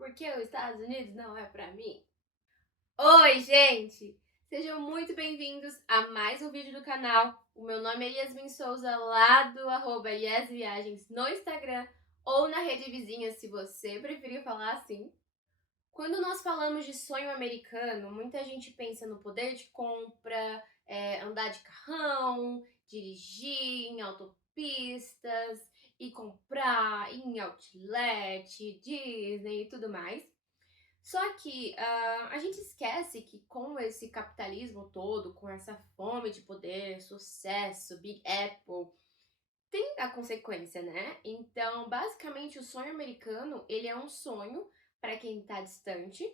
Porque os Estados Unidos não é pra mim. Oi, gente! Sejam muito bem-vindos a mais um vídeo do canal. O meu nome é Yasmin Souza, lá do @yasviagens no Instagram ou na rede vizinha, se você preferir falar assim. Quando nós falamos de sonho americano, muita gente pensa no poder de compra, andar de carrão, dirigir em autopistas e comprar em outlet, Disney e tudo mais. Só que a gente esquece que com esse capitalismo todo, com essa fome de poder, sucesso, Big Apple, tem a consequência, né? Então, basicamente, o sonho americano, ele é um sonho para quem tá distante,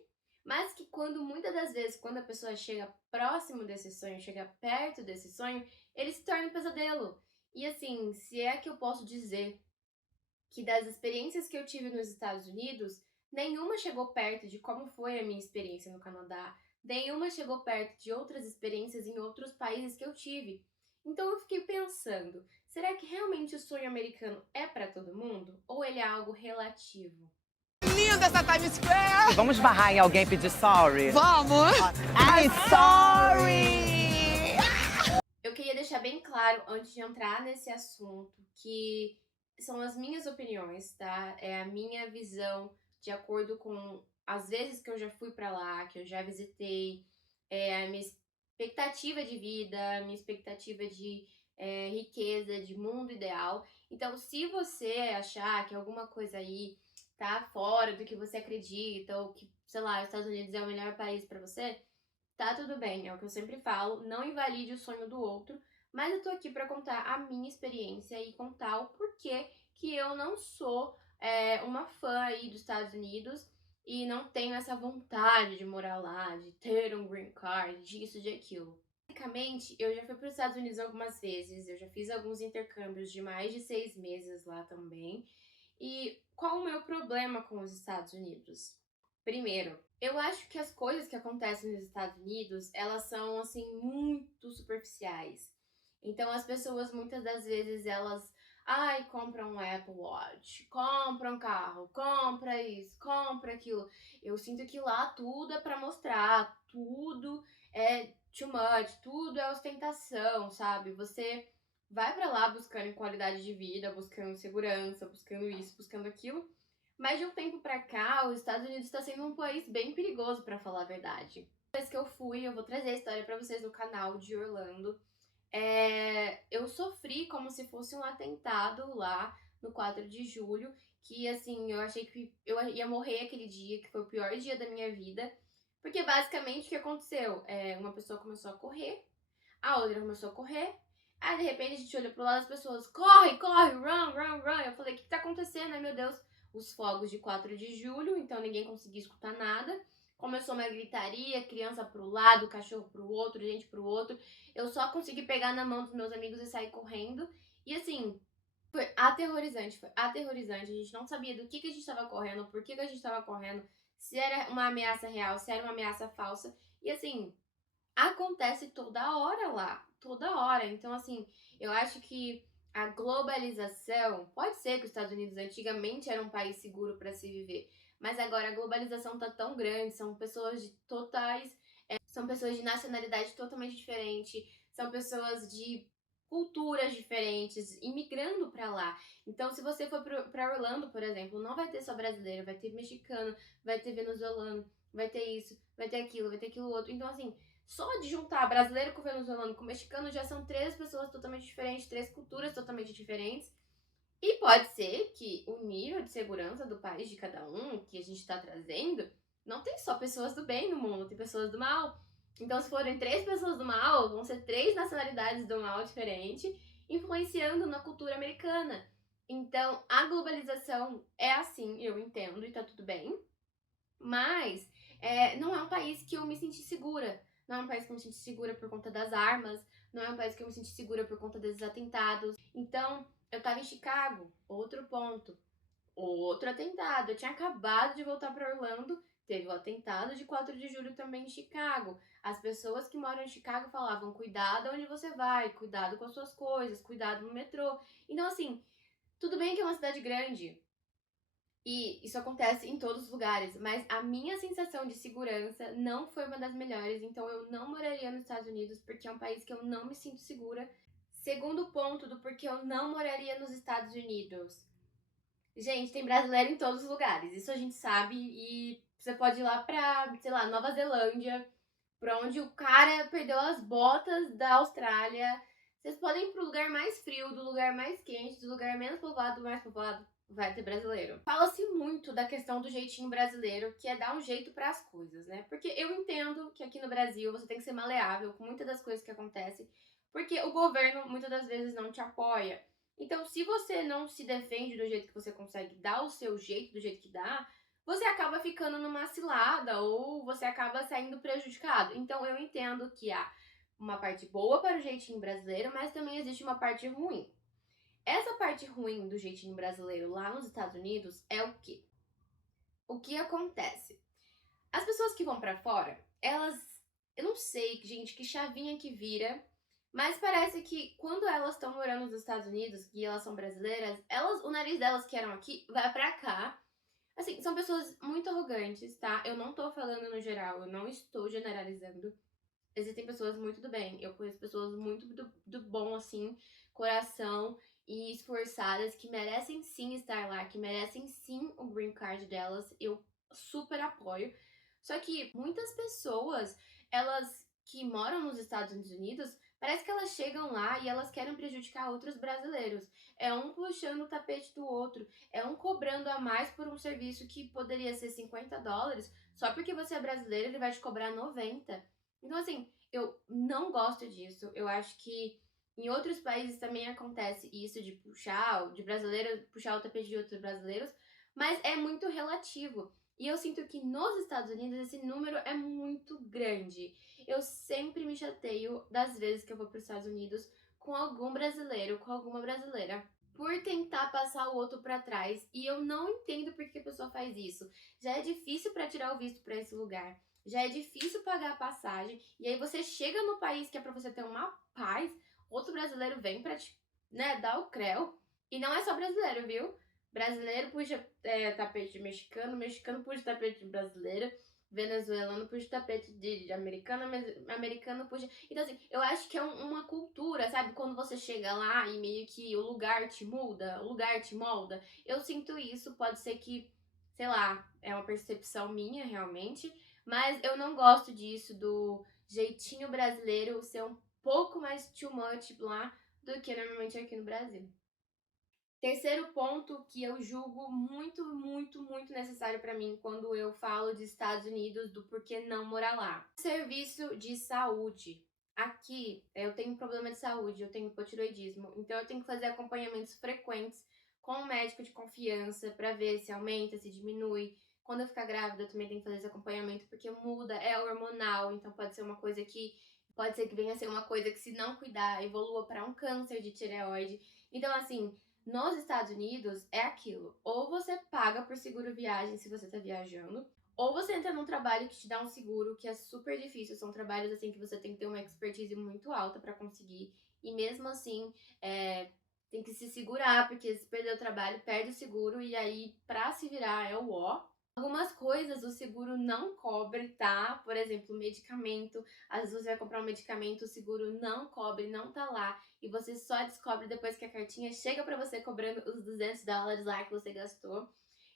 mas que muitas das vezes, quando a pessoa chega próximo desse sonho, chega perto desse sonho, ele se torna um pesadelo. E assim, se é que eu posso dizer que das experiências que eu tive nos Estados Unidos, nenhuma chegou perto de como foi a minha experiência no Canadá, nenhuma chegou perto de outras experiências em outros países que eu tive. Então eu fiquei pensando, será que realmente o sonho americano é para todo mundo? Ou ele é algo relativo? Linda essa Times Square! Vamos barrar em alguém e pedir sorry? Vamos! I'm sorry! Eu queria deixar bem claro, antes de entrar nesse assunto, que são as minhas opiniões, tá? É a minha visão de acordo com as vezes que eu já fui pra lá, que eu já visitei, a minha expectativa de vida, a minha expectativa de riqueza, de mundo ideal. Então, se você achar que alguma coisa aí tá fora do que você acredita, ou que, sei lá, os Estados Unidos é o melhor país pra você, tá tudo bem, é o que eu sempre falo, não invalide o sonho do outro, mas eu tô aqui pra contar a minha experiência e contar o porquê que eu não sou uma fã aí dos Estados Unidos e não tenho essa vontade de morar lá, de ter um green card, disso, de aquilo. Basicamente, eu já fui para os Estados Unidos algumas vezes, eu já fiz alguns intercâmbios de mais de 6 meses lá também. E qual o meu problema com os Estados Unidos? Primeiro, eu acho que as coisas que acontecem nos Estados Unidos, elas são, assim, muito superficiais. Então, as pessoas, muitas das vezes, elas, compram um Apple Watch, compram um carro, compra isso, compra aquilo. Eu sinto que lá tudo é pra mostrar, tudo é too much, tudo é ostentação, sabe? Você vai pra lá buscando qualidade de vida, buscando segurança, buscando isso, buscando aquilo. Mas de um tempo pra cá, os Estados Unidos está sendo um país bem perigoso, pra falar a verdade. A vez que eu fui, eu vou trazer a história pra vocês no canal de Orlando. Eu sofri como se fosse um atentado lá no 4 de julho, que assim, eu achei que eu ia morrer aquele dia, que foi o pior dia da minha vida. Porque basicamente o que aconteceu? Uma pessoa começou a correr, a outra começou a correr. Aí de repente a gente olhou pro lado das pessoas, corre, corre, run, run, run. Eu falei, o que tá acontecendo? Ai meu Deus, os fogos de 4 de julho, então ninguém conseguia escutar nada. Começou uma gritaria, criança pro lado, cachorro pro outro, gente pro outro. Eu só consegui pegar na mão dos meus amigos e sair correndo. E assim, foi aterrorizante, foi aterrorizante. A gente não sabia do que a gente tava correndo, por que a gente tava correndo, se era uma ameaça real, se era uma ameaça falsa. E assim, acontece toda hora lá, toda hora. Então, assim, eu acho que a globalização, pode ser que os Estados Unidos antigamente era um país seguro para se viver, mas agora a globalização tá tão grande, são pessoas de nacionalidade totalmente diferente, são pessoas de culturas diferentes, imigrando para lá. Então, se você for para Orlando, por exemplo, não vai ter só brasileiro, vai ter mexicano, vai ter venezuelano, vai ter isso, vai ter aquilo outro. Então, assim, só de juntar brasileiro com venezuelano com mexicano já são 3 pessoas totalmente diferentes, 3 culturas totalmente diferentes. E pode ser que o nível de segurança do país de cada um que a gente está trazendo não tem só pessoas do bem no mundo, tem pessoas do mal. Então, se forem 3 pessoas do mal, vão ser 3 nacionalidades do mal diferentes, influenciando na cultura americana. Então, a globalização é assim, eu entendo e tá tudo bem. Mas não é um país que eu me senti segura. Não é um país que eu me senti segura por conta das armas. Não é um país que eu me senti segura por conta desses atentados. Então, eu tava em Chicago, outro ponto. Outro atentado. Eu tinha acabado de voltar para Orlando. Teve o atentado de 4 de julho também em Chicago. As pessoas que moram em Chicago falavam: cuidado onde você vai, cuidado com as suas coisas, cuidado no metrô. Então, assim, tudo bem que é uma cidade grande. E isso acontece em todos os lugares, mas a minha sensação de segurança não foi uma das melhores, então eu não moraria nos Estados Unidos porque é um país que eu não me sinto segura. Segundo ponto do porquê eu não moraria nos Estados Unidos. Gente, tem brasileiro em todos os lugares, isso a gente sabe, e você pode ir lá pra, sei lá, Nova Zelândia, pra onde o cara perdeu as botas da Austrália. Vocês podem ir pro lugar mais frio, do lugar mais quente, do lugar menos povoado, do mais povoado, vai ter brasileiro. Fala-se muito da questão do jeitinho brasileiro, que é dar um jeito pras coisas, né? Porque eu entendo que aqui no Brasil você tem que ser maleável com muitas das coisas que acontecem, porque o governo muitas das vezes não te apoia. Então, se você não se defende do jeito que você consegue dar o seu jeito, do jeito que dá, você acaba ficando numa cilada ou você acaba saindo prejudicado. Então, eu entendo que há uma parte boa para o jeitinho brasileiro, mas também existe uma parte ruim. Essa parte ruim do jeitinho brasileiro lá nos Estados Unidos é o quê? O que acontece? As pessoas que vão pra fora, elas, eu não sei, gente, que chavinha que vira, mas parece que quando elas estão morando nos Estados Unidos e elas são brasileiras, elas, o nariz delas que eram aqui vai pra cá. Assim, são pessoas muito arrogantes, tá? Eu não tô falando no geral, eu não estou generalizando. Existem pessoas muito do bem. Eu conheço pessoas muito do bom, assim, coração e esforçadas que merecem sim estar lá, que merecem sim o green card delas. Eu super apoio. Só que muitas pessoas, elas que moram nos Estados Unidos, parece que elas chegam lá e elas querem prejudicar outros brasileiros. É um puxando o tapete do outro, é um cobrando a mais por um serviço que poderia ser $50, só porque você é brasileiro ele vai te cobrar 90. Então, assim, eu não gosto disso. Eu acho que em outros países também acontece isso de puxar, de brasileiro puxar o tapete de outros brasileiros, mas é muito relativo. E eu sinto que nos Estados Unidos esse número é muito grande. Eu sempre me chateio das vezes que eu vou para os Estados Unidos com algum brasileiro, com alguma brasileira, por tentar passar o outro para trás. E eu não entendo por que a pessoa faz isso. Já é difícil para tirar o visto para esse lugar. Já é difícil pagar a passagem, e aí você chega no país que é pra você ter uma paz, outro brasileiro vem pra te, né, dar o creu. E não é só brasileiro, viu? Brasileiro puxa tapete de mexicano, mexicano puxa tapete de brasileiro, venezuelano puxa tapete de americano, americano puxa. Então, assim, eu acho que é uma cultura, sabe? Quando você chega lá e meio que o lugar te muda, o lugar te molda. Eu sinto isso, pode ser que, sei lá, é uma percepção minha realmente, mas eu não gosto disso, do jeitinho brasileiro ser um pouco mais too much lá do que normalmente aqui no Brasil. Terceiro ponto que eu julgo muito, muito, muito necessário pra mim quando eu falo de Estados Unidos, do porquê não morar lá. Serviço de saúde. Aqui eu tenho problema de saúde, eu tenho hipotiroidismo, então eu tenho que fazer acompanhamentos frequentes com um médico de confiança pra ver se aumenta, se diminui. Quando eu ficar grávida, eu também tenho que fazer esse acompanhamento porque muda, é hormonal, então pode ser uma coisa que pode ser que venha a ser uma coisa que, se não cuidar, evolua para um câncer de tireoide. Então, assim, nos Estados Unidos é aquilo: ou você paga por seguro viagem se você tá viajando, ou você entra num trabalho que te dá um seguro, que é super difícil. São trabalhos assim que você tem que ter uma expertise muito alta para conseguir, e mesmo assim tem que se segurar, porque se perder o trabalho, perde o seguro, e aí pra se virar é o ó. Algumas coisas o seguro não cobre, tá? Por exemplo, medicamento. Às vezes você vai comprar um medicamento, o seguro não cobre, não tá lá. E você só descobre depois que a cartinha chega pra você cobrando os $200 lá que você gastou.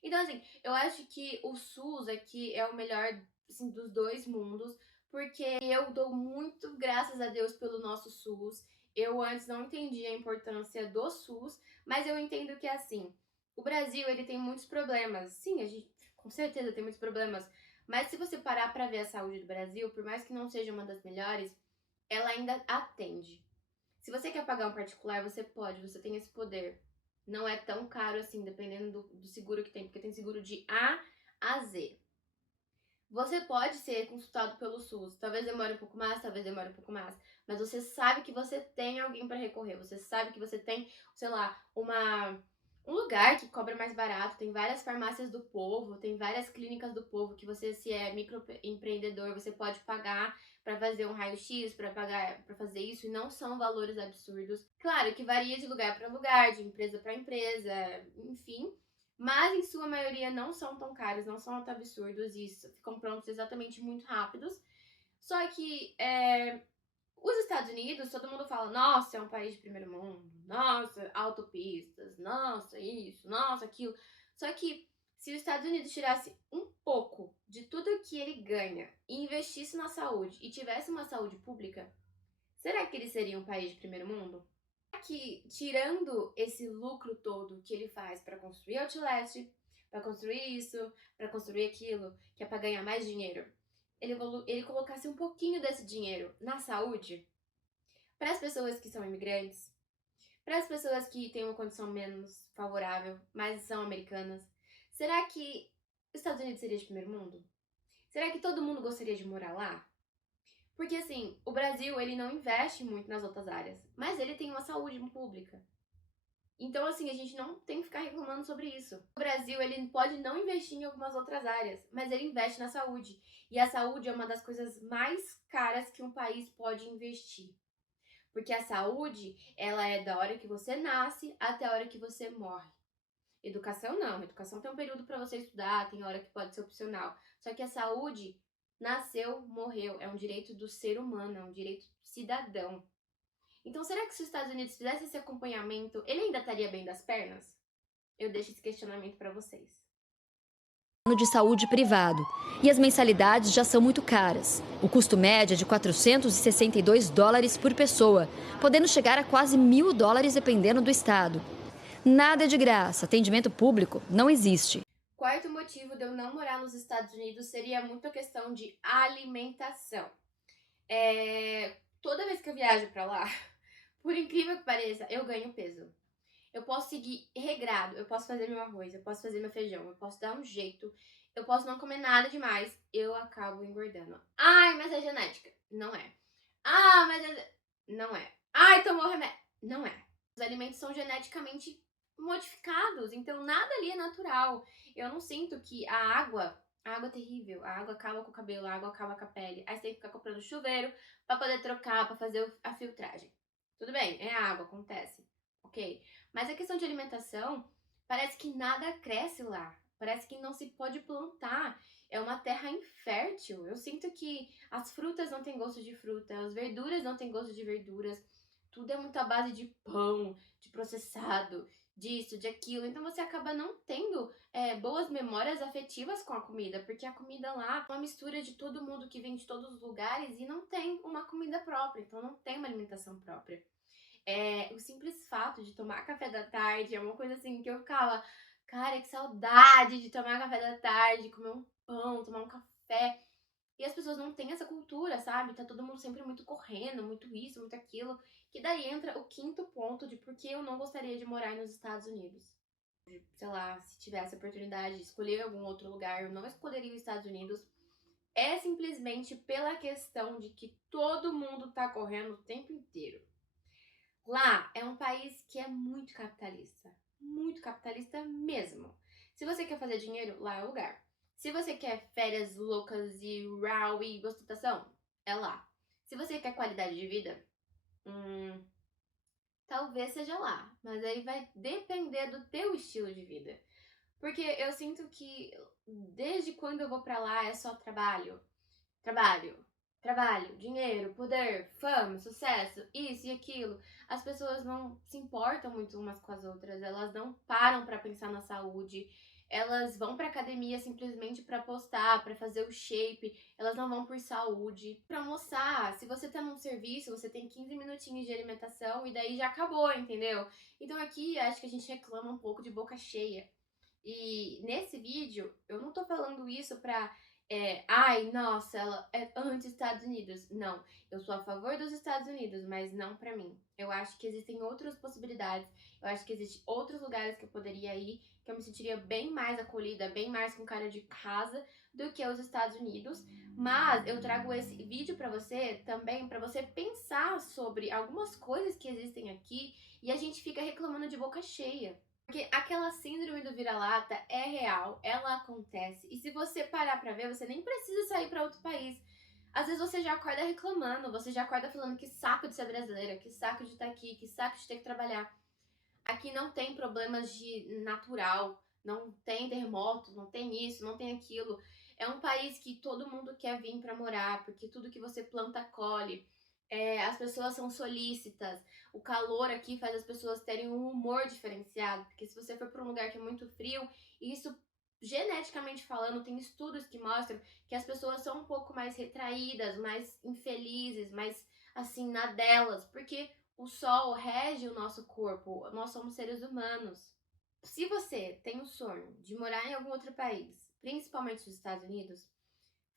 Então, assim, eu acho que o SUS aqui é o melhor, assim, dos dois mundos. Porque eu dou muito graças a Deus pelo nosso SUS. Eu antes não entendia a importância do SUS, mas eu entendo que, assim, o Brasil, ele tem muitos problemas. Sim, a gente com certeza tem muitos problemas, mas se você parar pra ver a saúde do Brasil, por mais que não seja uma das melhores, ela ainda atende. Se você quer pagar um particular, você pode, você tem esse poder. Não é tão caro assim, dependendo do seguro que tem, porque tem seguro de A a Z. Você pode ser consultado pelo SUS. Talvez demore um pouco mais, talvez demore um pouco mais. Mas você sabe que você tem alguém para recorrer. Você sabe que você tem, sei lá, um lugar que cobra mais barato. Tem várias farmácias do povo, tem várias clínicas do povo que você, se é microempreendedor, você pode pagar para fazer um raio-x, para pagar para fazer isso, e não são valores absurdos. Claro que varia de lugar para lugar, de empresa para empresa, enfim. mas em sua maioria não são tão caros, não são tão absurdos e ficam prontos exatamente muito rápidos. Só que os Estados Unidos, todo mundo fala, nossa, é um país de primeiro mundo, nossa, autopistas, nossa, isso, nossa, aquilo. Só que se os Estados Unidos tirasse um pouco de tudo que ele ganha e investisse na saúde e tivesse uma saúde pública, será que ele seria um país de primeiro mundo? Será que, tirando esse lucro todo que ele faz para construir outlet, para construir isso, para construir aquilo, que é para ganhar mais dinheiro, ele colocasse um pouquinho desse dinheiro na saúde, para as pessoas que são imigrantes, para as pessoas que têm uma condição menos favorável, mas são americanas, será que os Estados Unidos seria de primeiro mundo? Será que todo mundo gostaria de morar lá? Porque assim, o Brasil, ele não investe muito nas outras áreas, mas ele tem uma saúde pública. Então, assim, a gente não tem que ficar reclamando sobre isso. O Brasil, ele pode não investir em algumas outras áreas, mas ele investe na saúde. E a saúde é uma das coisas mais caras que um país pode investir. Porque a saúde, ela é da hora que você nasce até a hora que você morre. Educação não. Educação tem um período para você estudar, tem hora que pode ser opcional. Só que a saúde nasceu, morreu. É um direito do ser humano, é um direito cidadão. Então, será que se os Estados Unidos fizesse esse acompanhamento, ele ainda estaria bem das pernas? Eu deixo esse questionamento para vocês. De saúde privado. E as mensalidades já são muito caras. O custo médio é de $462 por pessoa, podendo chegar a quase $1.000 dependendo do estado. Nada é de graça, atendimento público não existe. Quarto motivo de eu não morar nos Estados Unidos seria muito a questão de alimentação. Toda vez que eu viajo para lá, por incrível que pareça, eu ganho peso. Eu posso seguir regrado, eu posso fazer meu arroz, eu posso fazer meu feijão, eu posso dar um jeito, eu posso não comer nada demais, eu acabo engordando. Ai, mas é genética. Não é. Ah, mas não é. Ai, tomou remédio. Não é. Os alimentos são geneticamente modificados, então nada ali é natural. Eu não sinto que a água é terrível, a água acaba com o cabelo, a água acaba com a pele. Aí você tem que ficar comprando chuveiro pra poder trocar, pra fazer a filtragem. Tudo bem, é água, acontece, ok? Mas a questão de alimentação, parece que nada cresce lá. Parece que não se pode plantar. É uma terra infértil. Eu sinto que as frutas não têm gosto de fruta, as verduras não têm gosto de verduras. Tudo é muito à base de pão, de processado, disso, de aquilo. Então você acaba não tendo boas memórias afetivas com a comida, porque a comida lá é uma mistura de todo mundo que vem de todos os lugares e não tem uma comida própria, então não tem uma alimentação própria. O simples fato de tomar café da tarde é uma coisa assim que eu ficava, cara, que saudade de tomar café da tarde, comer um pão, tomar um café. E as pessoas não têm essa cultura, sabe? Tá todo mundo sempre muito correndo, muito isso, muito aquilo. Que daí entra o quinto ponto de por que eu não gostaria de morar nos Estados Unidos. Sei lá, se tivesse a oportunidade de escolher algum outro lugar, eu não escolheria os Estados Unidos. É simplesmente pela questão de que todo mundo tá correndo o tempo inteiro. Lá é um país que é muito capitalista mesmo. Se você quer fazer dinheiro, lá é o lugar. Se você quer férias loucas e raw e ostentação, é lá. Se você quer qualidade de vida, talvez seja lá. Mas aí vai depender do teu estilo de vida. Porque eu sinto que desde quando eu vou pra lá é só trabalho, dinheiro, poder, fama, sucesso, isso e aquilo. As pessoas não se importam muito umas com as outras, elas não param pra pensar na saúde, elas vão pra academia simplesmente pra postar, pra fazer o shape, elas não vão por saúde. Pra almoçar, se você tá num serviço, você tem 15 minutinhos de alimentação e daí já acabou, entendeu? Então aqui acho que a gente reclama um pouco de boca cheia. E nesse vídeo, eu não tô falando isso pra ai, nossa, ela é anti-Estados Unidos. Não, eu sou a favor dos Estados Unidos, mas não pra mim. Eu acho que existem outras possibilidades, eu acho que existem outros lugares que eu poderia ir, que eu me sentiria bem mais acolhida, bem mais com cara de casa do que os Estados Unidos. Mas eu trago esse vídeo pra você também, pra você pensar sobre algumas coisas que existem aqui e a gente fica reclamando de boca cheia. Porque aquela síndrome do vira-lata é real, ela acontece. E se você parar pra ver, você nem precisa sair pra outro país. Às vezes você já acorda reclamando, você já acorda falando que saco de ser brasileira, que saco de estar aqui, que saco de ter que trabalhar. Aqui não tem problemas de natural, não tem terremoto, não tem isso, não tem aquilo. É um país que todo mundo quer vir para morar, porque tudo que você planta colhe. As pessoas são solícitas. O calor aqui faz as pessoas terem um humor diferenciado, porque se você for para um lugar que é muito frio, isso geneticamente falando, tem estudos que mostram que as pessoas são um pouco mais retraídas, mais infelizes, mais assim na delas, porque o sol rege o nosso corpo, nós somos seres humanos. Se você tem o sonho de morar em algum outro país, principalmente os Estados Unidos,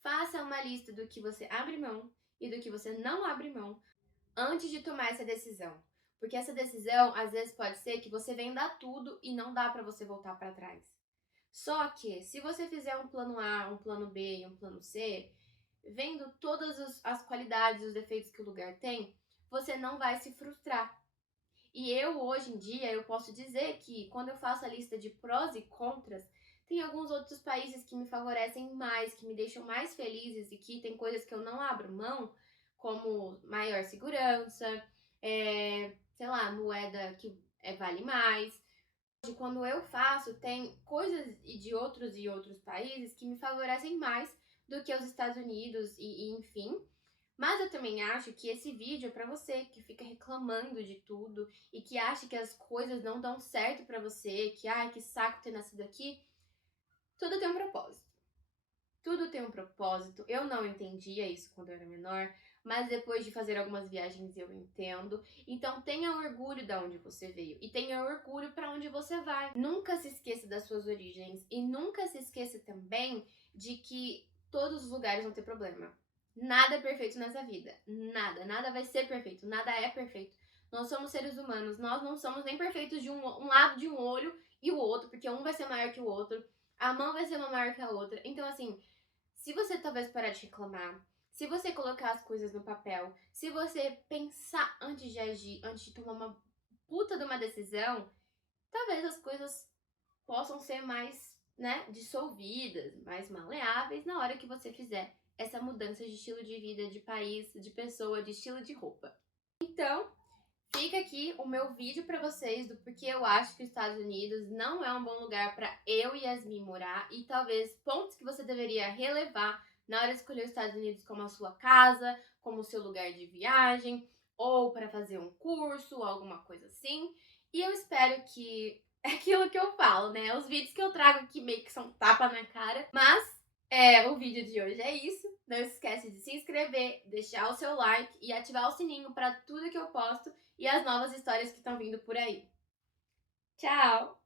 faça uma lista do que você abre mão e do que você não abre mão antes de tomar essa decisão. Porque essa decisão, às vezes, pode ser que você venda tudo e não dá pra você voltar pra trás. Só que, se você fizer um plano A, um plano B e um plano C, vendo todas as qualidades e os defeitos que o lugar tem, você não vai se frustrar. E eu, hoje em dia, eu posso dizer que quando eu faço a lista de prós e contras, tem alguns outros países que me favorecem mais, que me deixam mais felizes e que tem coisas que eu não abro mão, como maior segurança, sei lá, moeda que vale mais. Quando eu faço, tem coisas de outros países que me favorecem mais do que os Estados Unidos e enfim. Mas eu também acho que esse vídeo é pra você que fica reclamando de tudo e que acha que as coisas não dão certo pra você, que ai, que saco ter nascido aqui. Tudo tem um propósito. Tudo tem um propósito. Eu não entendia isso quando eu era menor, mas depois de fazer algumas viagens eu entendo. Então tenha orgulho de onde você veio e tenha orgulho para onde você vai. Nunca se esqueça das suas origens e nunca se esqueça também de que todos os lugares vão ter problema. Nada é perfeito nessa vida. Nada vai ser perfeito. Nada é perfeito. Nós somos seres humanos. Nós não somos nem perfeitos de um lado de um olho e o outro, porque um vai ser maior que o outro. A mão vai ser uma maior que a outra. Então, assim, se você talvez parar de reclamar, se você colocar as coisas no papel, se você pensar antes de agir, antes de tomar uma puta de uma decisão, talvez as coisas possam ser mais, né, dissolvidas, mais maleáveis na hora que você fizer essa mudança de estilo de vida, de país, de pessoa, de estilo de roupa. Então, fica aqui o meu vídeo pra vocês do porquê eu acho que os Estados Unidos não é um bom lugar pra eu e Yasmin morar e talvez pontos que você deveria relevar na hora de escolher os Estados Unidos como a sua casa, como o seu lugar de viagem ou para fazer um curso ou alguma coisa assim. E eu espero que é aquilo que eu falo, né? Os vídeos que eu trago aqui meio que são tapa na cara, mas o vídeo de hoje é isso. Não se esquece de se inscrever, deixar o seu like e ativar o sininho para tudo que eu posto e as novas histórias que estão vindo por aí. Tchau!